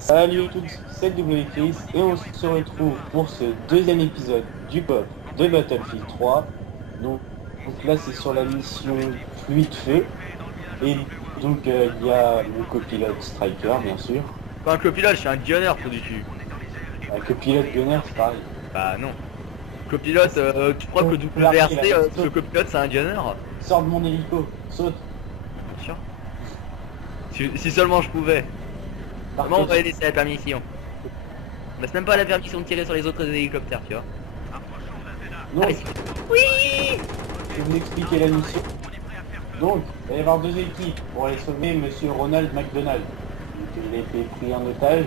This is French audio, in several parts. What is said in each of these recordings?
Salut à tous, c'est WChris et on se retrouve pour ce deuxième épisode du pop de Battlefield 3. Donc là c'est sur la mission Fluide Feu et donc il y a mon copilote Striker bien sûr. Pas un copilote, je suis un gunner pour du cul. Un copilote Gunner c'est pareil. Bah non. Copilote, tu crois que WRC, le copilote c'est un gunner? Sors de mon hélico, saute. Sûr. Si seulement je pouvais. Comment on va lui laisser la permission? On laisse même pas la permission de tirer sur les autres hélicoptères, tu vois. Donc, Allez. Oui. je vais vous expliquer la mission. Donc, il va y avoir deux équipes pour aller sauver Monsieur Ronald McDonald. Donc, il a été pris en otage.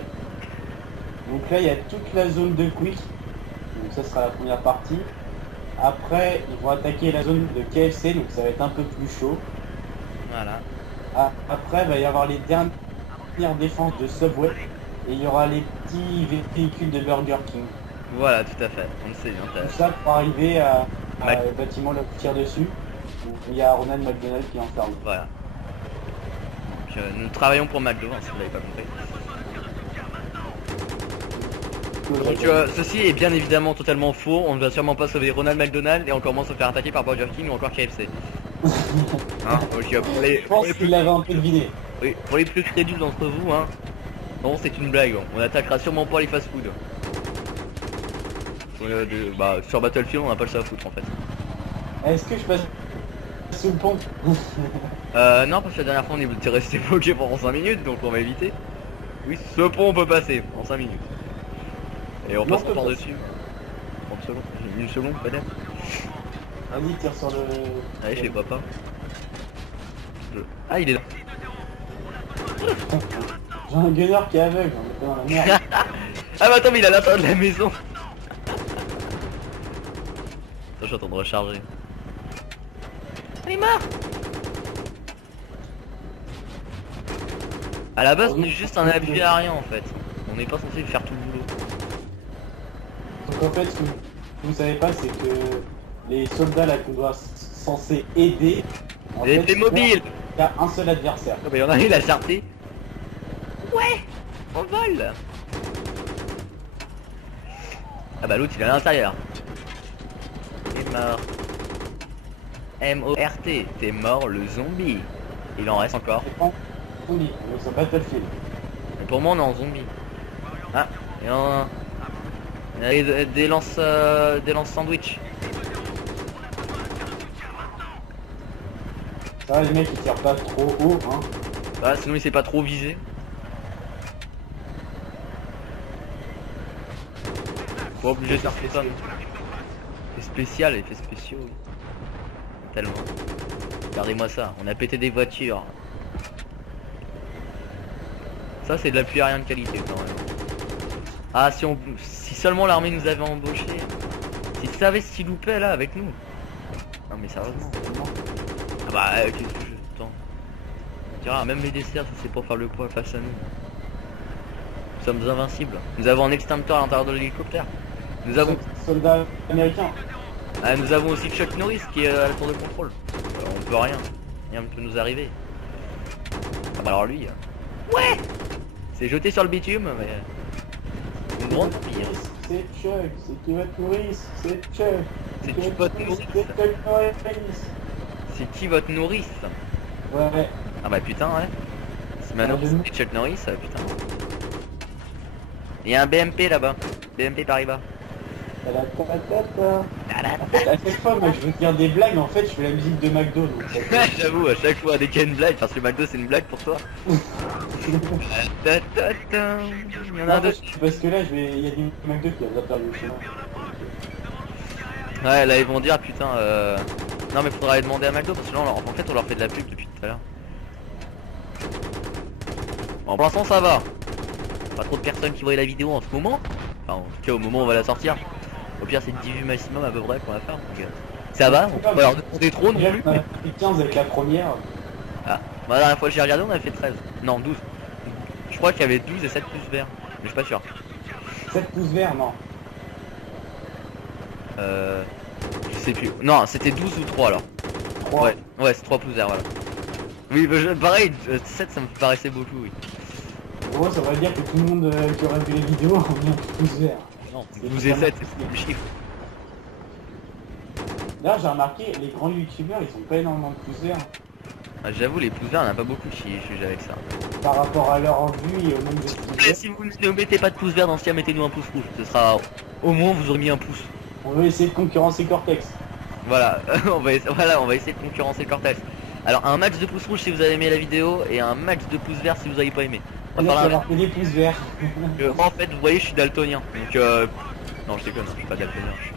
Donc là, il y a toute la zone de Quick. Donc ça sera la première partie. Après, ils vont attaquer la zone de KFC, donc ça va être un peu plus chaud. Voilà. Après, il va y avoir les dernières défenses de Subway. Et il y aura les petits véhicules de Burger King. Voilà, tout à fait. On le sait bien. Tout ça pour arriver à Mac. le bâtiment là qui tire dessus. Donc, il y a Ronald McDonald qui est enfermé. Voilà. Donc, nous travaillons pour McDonald's, si vous l'avez pas compris. Donc ceci est bien évidemment totalement faux. On ne va sûrement pas sauver Ronald McDonald et encore moins se faire attaquer par Burger King ou encore KFC. Hein, donc, Je pense qu'il avait un peu deviné. oui, pour les plus crédules d'entre vous, hein. Non, c'est une blague. On attaquera sûrement pas les fast-food. Bah, sur Battlefield, on n'a pas le ça à foutre en fait. Est-ce que je passe sous le pont? Non, parce que la dernière fois on était resté bloqué pendant 5 minutes, donc on va éviter. Oui, ce pont on peut passer en 5 minutes. Et on passe par dessus. 30 secondes, une seconde peut-être. Vas-y, tire sur le... Allez, je les vois pas. Ah, il est là. J'ai un gunner qui est aveugle, on est dans la merde. Ah bah attends, mais il a l'intérieur de la maison. Attends, je suis en train de recharger. Il est mort. À la base, on est juste un appui aérien en fait. On n'est pas censé faire tout le boulot. Donc en fait, ce que vous savez pas, c'est que les soldats là qu'on doit censé aider... en Des fait, mobiles. il y a un seul adversaire. Oh bah y'en a un, il a charté. Ouais, on vole. Ah bah l'autre il est à l'intérieur. Il est mort. M-O-R-T, t'es mort le zombie. Il en reste encore. C'est pas on dit, on est sur Battlefield. Mais pour moi on est en zombie. Ah, il y en a un. Il y a des lances sandwich. Ça va, les mecs ils tirent pas trop haut, hein. Voilà, sinon il s'est pas trop visé. Pas obligé de faire ça. Effet spécial, effet spéciaux. Oui. Tellement. Regardez-moi ça, on a pété des voitures. Ça c'est de l'appui aérien de qualité quand même. Ah si seulement l'armée nous avait embauché. S'ils savaient ce qu'ils loupaient là avec nous. Non mais sérieusement, comment? Ah bah qu'est-ce que je... Attends. Tu vois, même les desserts c'est pour faire le poids face à nous. Nous sommes invincibles. Nous avons un extincteur à l'intérieur de l'hélicoptère. Nous avons... Soldats américains. Ah, nous avons aussi Chuck Norris qui est à la tour de contrôle. On peut rien. Rien ne peut nous arriver. Ah bah alors lui... Ouais. C'est jeté sur le bitume mais... Une grande pire. C'est Chuck, c'est qui votre nourrice, c'est Chuck. C'est qui votre nourrice? C'est Chuck Norris. C'est qui votre nourrice? Ouais. Ah bah putain ouais. C'est maintenant c'est Chuck Norris, putain. Il y a un BMP là-bas. BMP Paribas. En fait, à chaque fois, moi je veux dire des blagues, mais en fait je fais la musique de McDo. Donc J'avoue, à chaque fois dès qu'il y a une blague, parce que McDo c'est une blague pour toi. Il y en a deux. Parce que là, il y a du McDo qui va faire le chemin. Ouais, là ils vont dire putain non mais faudra aller demander à McDo parce que là en fait on leur fait de la pub depuis tout à l'heure. Bon, pour l'instant ça va. Pas trop de personnes qui voient la vidéo en ce moment. Enfin en tout cas au moment où on va la sortir. Au pire c'est 10 vues maximum à peu près qu'on va faire. Donc, ça va, on peut pas leur demander trop non plus. On a fait 15 avec la première. Ah, bah, la dernière fois que j'ai regardé on avait fait 13. Non 12. Je crois qu'il y avait 12 et 7 pouces verts. Mais je suis pas sûr. 7 pouces verts, non. Je sais plus. Non, c'était 12 ou 3 alors. 3. Ouais, c'est 3 pouces verts, voilà. Oui, bah, pareil, 7 ça me paraissait beaucoup, oui. gros, ça veut dire que tout le monde qui aurait vu les vidéos en vient pouce vert. Non, vous êtes 7, c'est le chiffre. D'ailleurs, j'ai remarqué, les grands youtubeurs, ils ont pas énormément de pouces verts. Ah, j'avoue, les pouces verts, on a pas beaucoup de juge avec ça. Par rapport à leur vue et au nombre de pouces verts. Si vous ne mettez pas de pouce vert dans ce cas, mettez-nous un pouce rouge. Ce sera au moins vous aurez mis un pouce. On veut essayer de concurrencer Cortex. Voilà, on va essayer de concurrencer Cortex. Alors un match de pouce rouge si vous avez aimé la vidéo et un match de pouce vert si vous avez pas aimé. On va faire avoir que des pouces verts. moi en fait vous voyez je suis daltonien. Donc non je déconne, je suis pas daltonien, je suis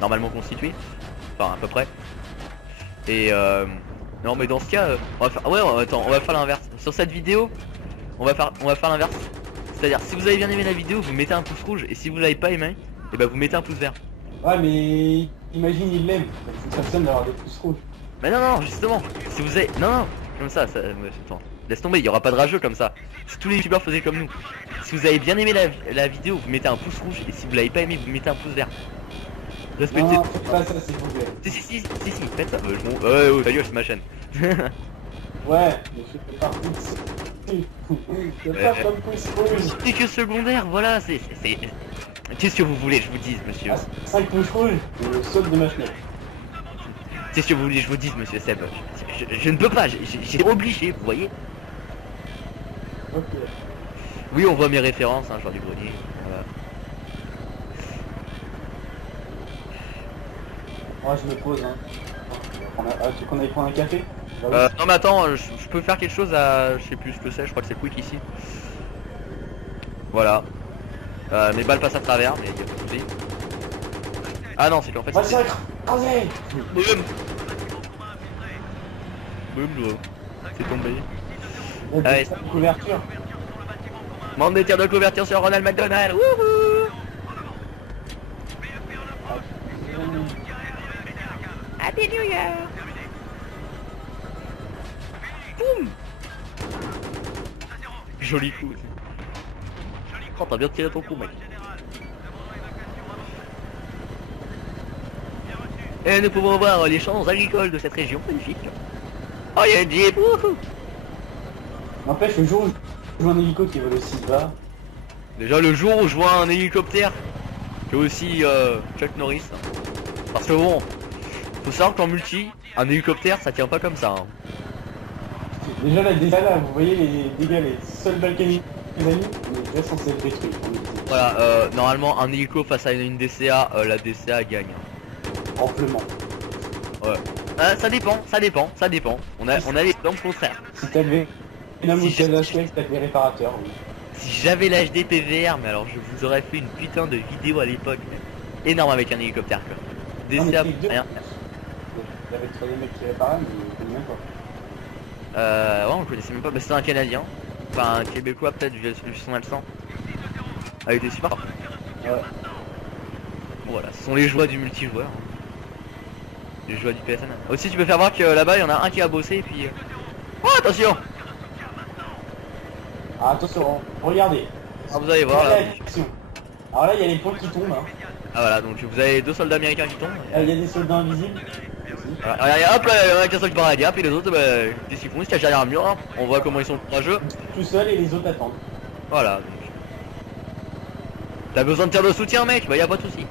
normalement constitué. Enfin à peu près. Et non mais dans ce cas on va faire. Ouais attends, on va faire l'inverse. Sur cette vidéo, on va faire l'inverse. C'est-à-dire si vous avez bien aimé la vidéo, vous mettez un pouce rouge et si vous l'avez pas aimé, et ben vous mettez un pouce vert. Ouais mais imagine il l'aime, ça fonctionne d'avoir des pouces rouges. Mais non justement, si vous avez. Non comme ça, ouais, attends. Laisse tomber, il y aura pas de rageux comme ça. Si tous les youtubeurs faisaient comme nous. Si vous avez bien aimé la vidéo, vous mettez un pouce rouge et si vous l'avez pas aimé, vous mettez un pouce vert. Respectez. Non, faites pas ça s'il vous plaît. Si, faites ça. Ouais, ta gueule, c'est ma chaîne. Ouais, mais je fais partie de ça. C'est pas comme pouce rouge. C'est que secondaire, voilà, c'est. Qu'est-ce que vous voulez, je vous dise, monsieur? 5 pouces rouges, je saute de ma fenêtre. Qu'est-ce que vous voulez, je vous dise, monsieur Seb? Je ne peux pas, j'ai obligé, vous voyez? Ok. Oui, on voit mes références, hein, genre du grenier. Voilà. Moi je me pose hein. Tu qu'on aille prendre un café? Bah, oui. Non mais attends, je peux faire quelque chose à... Je sais plus ce que c'est, je crois que c'est quick ici. Voilà. Mes balles passent à travers, mais il y a pas de souci. Ah non, c'est qu'en fait... Moi c'est écrasé. Boum, c'est tombé. Allez, couverture. Monde des tirs de couverture sur Ronald McDonald. Wouhou. Happy New Year. Boum. Joli coup. Oh, t'as bien tiré ton coup, mec. Et nous pouvons voir les champs agricoles de cette région magnifique. Oh, il y a un jeep. Wouhou. N'empêche, le jour où je vois un hélico qui vole aussi bas. Déjà le jour où je vois un hélicoptère, que aussi Chuck Norris. Parce que bon, faut savoir qu'en multi, un hélicoptère ça tient pas comme ça. Hein. Déjà la DSA là, vous voyez les dégâts, les seuls balles qu'elle les amis, on est déjà censé être détruit. Voilà, normalement un hélico face à une DCA, la DCA gagne. Amplement. Ouais. Ça dépend. On a les exemples contraires. Si t'avais une amouche de HX, t'as des réparateurs, oui. Si j'avais l'HD PVR, mais alors je vous aurais fait une putain de vidéo à l'époque. Énorme avec un hélicoptère quoi. DCA, rien. Il y avait trop des mecs qui réparaient, mais je connais même pas. Ouais, on connaissait même pas, bah, c'était un Canadien. Enfin un Québécois peut-être, vu son accent. Avec des supports. Ouais. Voilà, ce sont les joies du multijoueur. Les joies du PSN. Aussi tu peux faire voir que là-bas il y en a un qui a bossé et puis... Oh attention. Ah, attention, regardez. Ah vous allez voir là. Alors là il y a les points qui tombent. Hein. Ah voilà, donc vous avez deux soldats américains qui tombent. Il y a des soldats invisibles. Voilà, hop là, il y en a qu'un seul qui part à la guerre, puis les autres, bah, qu'est-ce qu'ils font? Ils se cachent derrière un mur, hein. On voit comment ils sont courageux. Tout seul et les autres attendent. Voilà, donc... T'as besoin de tir de soutien mec? Bah y a pas de soucis.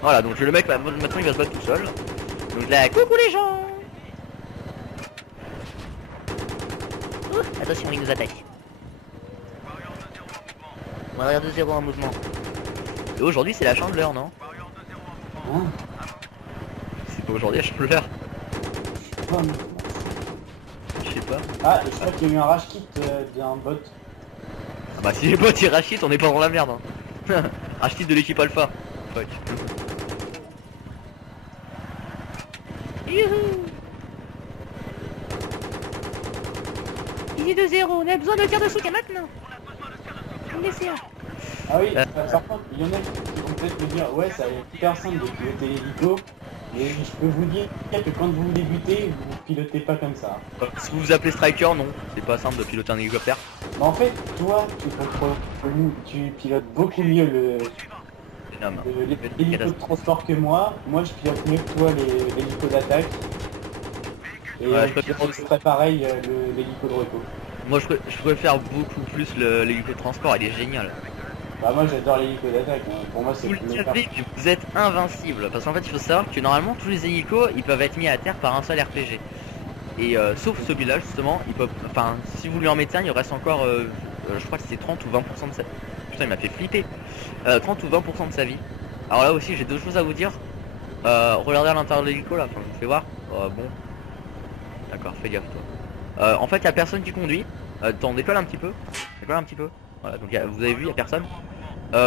Voilà, donc le mec maintenant il va se battre tout seul. Donc là, coucou les gens. Attention, il nous attaque. Warrior 2-0 en mouvement. Et aujourd'hui c'est la chandeleur, non? Hein? C'est pas aujourd'hui la chandeleur? Je sais pas. Ah, je crois qu'il y a eu un rage kit d'un bot. Ah bah si les bots ils rachit, on est pas dans la merde hein. Rachit de l'équipe alpha. Fuck. Youhou. Il est de 0, on a besoin de tir de soutien maintenant. Laissez. Ah oui, par contre, il y en a qui vont peut-être me dire ouais ça a l'air hyper simple de piloter l'hélico. Et je peux vous dire que quand vous débutez, vous pilotez pas comme ça. Si vous vous appelez Striker, non, c'est pas simple de piloter un hélicoptère. Mais en fait, toi, tu pilotes beaucoup mieux l'hélico de transport que moi. Moi, je pilote mieux que toi l'hélico d'attaque. Et ouais, je pilote très pareil l'hélico de repos. Moi je préfère beaucoup plus l'hélico de transport, il est génial. Bah moi j'adore l'hélico d'attaque, hein. Pour moi c'est Vous le le meilleur. savez, mais vous êtes invincible. Parce qu'en fait il faut savoir que normalement tous les hélicos ils peuvent être mis à terre par un seul RPG. Et sauf celui-là justement, il peut. Enfin si vous lui en mettez un, il reste encore je crois que c'est 30 ou 20% de sa. Putain il m'a fait flipper. 30 ou 20% de sa vie. Alors là aussi j'ai deux choses à vous dire. Regardez à l'intérieur de l'hélico là, enfin je vous fais voir. Bon. D'accord, fais gaffe toi. En fait, il y a personne qui conduit. Attends, décolle un petit peu. Décolle un petit peu. Voilà, donc vous avez vu, il y a personne.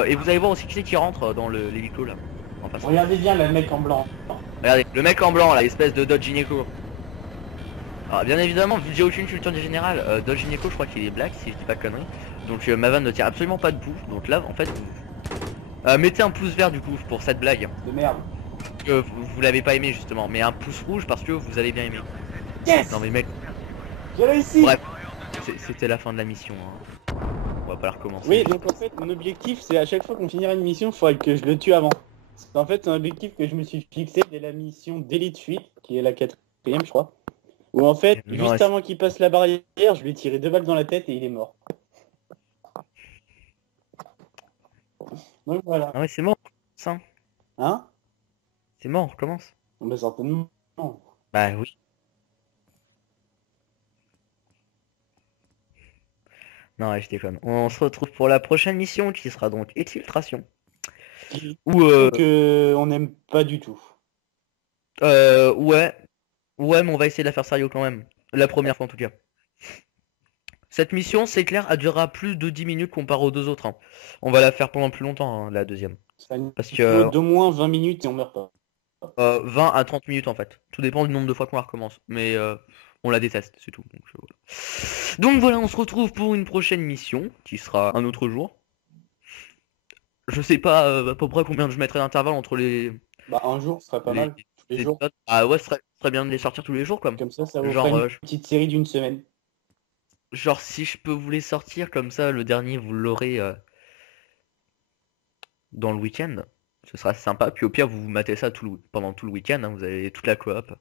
Et vous allez voir aussi qui c'est qui rentre dans l'hélico là. En face. Regardez bien le mec en blanc. Regardez, le mec en blanc là, espèce de Dodge Gineco. Alors bien évidemment, vu que j'ai aucune culture du général, Dodge Gineco je crois qu'il est black si je dis pas de conneries. Donc ma vanne ne tire absolument pas debout. Donc là en fait, mettez un pouce vert du coup pour cette blague. De merde. Vous l'avez pas aimé justement, mais un pouce rouge parce que vous avez bien aimé. Yes. Non mais mec, J'ai réussi. bref, c'était la fin de la mission. Hein. On va pas la recommencer. Oui, donc en fait mon objectif c'est à chaque fois qu'on finira une mission, il faudrait que je le tue avant. En fait c'est un objectif que je me suis fixé dès la mission d'élite fuite, qui est la 4ème je crois. Où en fait, Non, juste avant qu'il passe la barrière, je lui ai tiré 2 balles dans la tête et il est mort. Donc voilà. Ah ouais, c'est mort. Ça, Hein? c'est mort, on recommence. Bah certainement. Bah oui. Non, ouais, je déconne. On se retrouve pour la prochaine mission qui sera donc Exfiltration. Ou Que on n'aime pas du tout. ouais. Ouais, mais on va essayer de la faire sérieux quand même. La première fois en tout cas. Cette mission, c'est clair, elle durera plus de 10 minutes comparé aux deux autres. Hein. On va la faire pendant plus longtemps, hein, la deuxième. Ça Parce faut que d'au moins 20 minutes et on meurt pas. 20 à 30 minutes en fait. Tout dépend du nombre de fois qu'on la recommence. Mais on la déteste, c'est tout. Donc voilà, on se retrouve pour une prochaine mission, qui sera un autre jour. Je sais pas à peu près combien je mettrai d'intervalle entre les... Bah un jour ce serait pas mal. Tous les jours. épisodes. Ah ouais, ce serait bien de les sortir tous les jours comme. Comme ça vous Genre, fera une petite série d'une semaine. genre si je peux vous les sortir comme ça, le dernier vous l'aurez dans le week-end. Ce sera sympa. Puis au pire, vous vous matez ça pendant tout le week-end. Hein, vous avez toute la coop.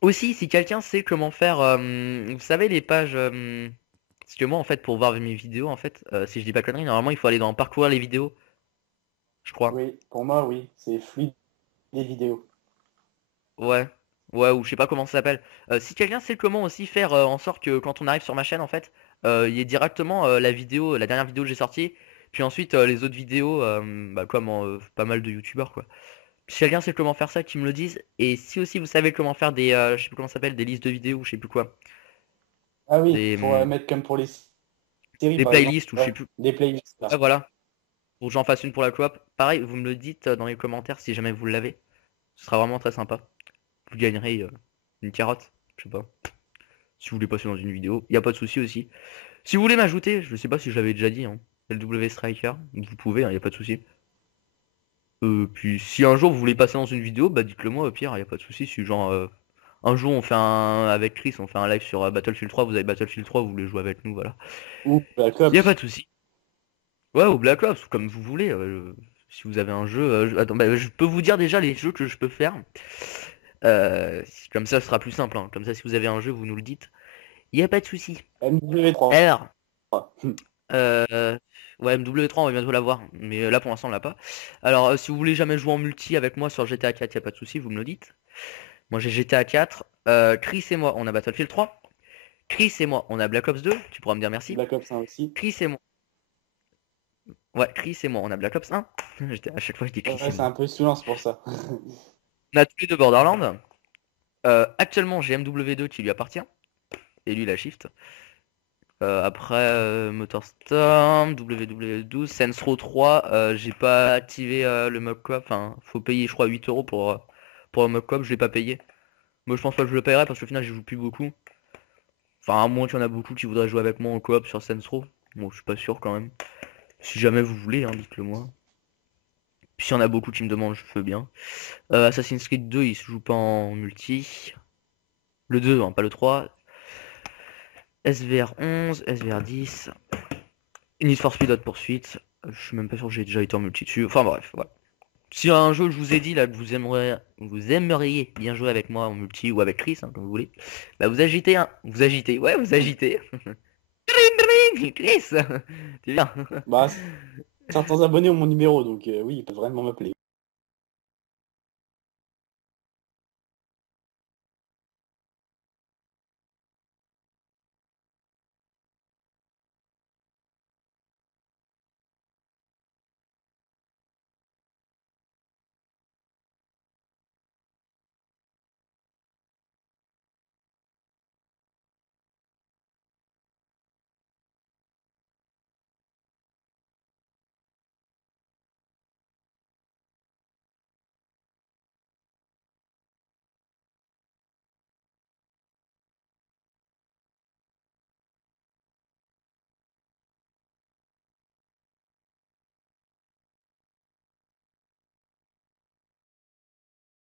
Aussi, si quelqu'un sait comment faire, vous savez les pages. Parce que moi, en fait, pour voir mes vidéos, en fait, si je dis pas conneries, normalement, il faut aller dans parcourir les vidéos. Je crois. Oui, pour moi oui, c'est fluide des vidéos. Ouais. Ouais, ou je sais pas comment ça s'appelle. Si quelqu'un sait comment aussi faire en sorte que quand on arrive sur ma chaîne, en fait, il y ait directement la vidéo, la dernière vidéo que j'ai sortie, puis ensuite les autres vidéos, bah, comme pas mal de youtubeurs, quoi. Si quelqu'un sait comment faire ça, qu'il me le dise. Et si aussi vous savez comment faire des, je sais plus comment ça s'appelle, des listes de vidéos, ou je sais plus quoi. Ah oui, Des, pour mettre comme pour les séries des par exemple. playlists, ou je sais plus. Des playlists. Là. Ouais, voilà. Pour que j'en fasse une pour la coop. Pareil, vous me le dites dans les commentaires si jamais vous l'avez. Ce sera vraiment très sympa. Vous gagnerez une carotte, je sais pas. Si vous voulez passer dans une vidéo, il n'y a pas de souci aussi. Si vous voulez m'ajouter, je sais pas si je l'avais déjà dit, hein, LW Striker, vous pouvez, il n'y a pas de souci. Puis si un jour vous voulez passer dans une vidéo, bah dites-le moi au pire, il n'y a pas de souci. Si genre un jour on fait avec Chris, on fait un live sur Battlefield 3, vous avez Battlefield 3, vous voulez jouer avec nous, voilà. Ou Black Il Ops. n'y a pas de souci. Ouais, ou Black Ops, comme vous voulez. Si vous avez un jeu, attends, bah, je peux vous dire déjà les jeux que je peux faire. Comme ça, ce sera plus simple. Hein. Comme ça, si vous avez un jeu, vous nous le dites. Il n'y a pas de souci. MW3. Alors, ouais, MW3, on va bientôt l'avoir. Mais là, pour l'instant, on l'a pas. Alors, si vous voulez jamais jouer en multi avec moi sur GTA 4, il n'y a pas de souci, vous me le dites. Moi, j'ai GTA 4. Chris et moi, on a Battlefield 3. Chris et moi, on a Black Ops 2. Tu pourras me dire merci. Black Ops 1 aussi. Chris et moi. Ouais, Chris et moi, on a Black Ops 1. À chaque fois, je dis Chris et Ouais, c'est moi. un peu saoulant, c'est pour ça. On a tous les deux Borderlands. Actuellement, j'ai MW2 qui lui appartient. Et lui, il a Shift. Après, Motorstorm, WW12, Saints Row 3, j'ai pas activé le mock coop. Enfin, faut payer, je crois, 8 € pour le mock coop. Je l'ai pas payé. Moi, je pense pas que je le paierai parce qu'au final, j'y joue plus beaucoup. Enfin, à moins qu'il y en a beaucoup qui voudraient jouer avec moi en coop sur Saints Row. Bon, je suis pas sûr quand même. Si jamais vous voulez, hein, dites-le moi. Puis s'il y en a beaucoup qui me demandent, je veux bien. Assassin's Creed 2, il se joue pas en multi. Le 2, hein, pas le 3. SVR 11, SVR 10. Need for Speed Hot Pursuit. Je suis même pas sûr que j'ai déjà été en multi dessus. Enfin bref, voilà. Si un jeu je vous ai dit là que vous aimeriez bien jouer avec moi en multi ou avec Chris, hein, comme vous voulez, bah vous agitez vous agitez, ouais vous agitez. Chris, c'est bien. Bah, certains abonnés ont mon numéro, donc oui, ils peuvent vraiment m'appeler.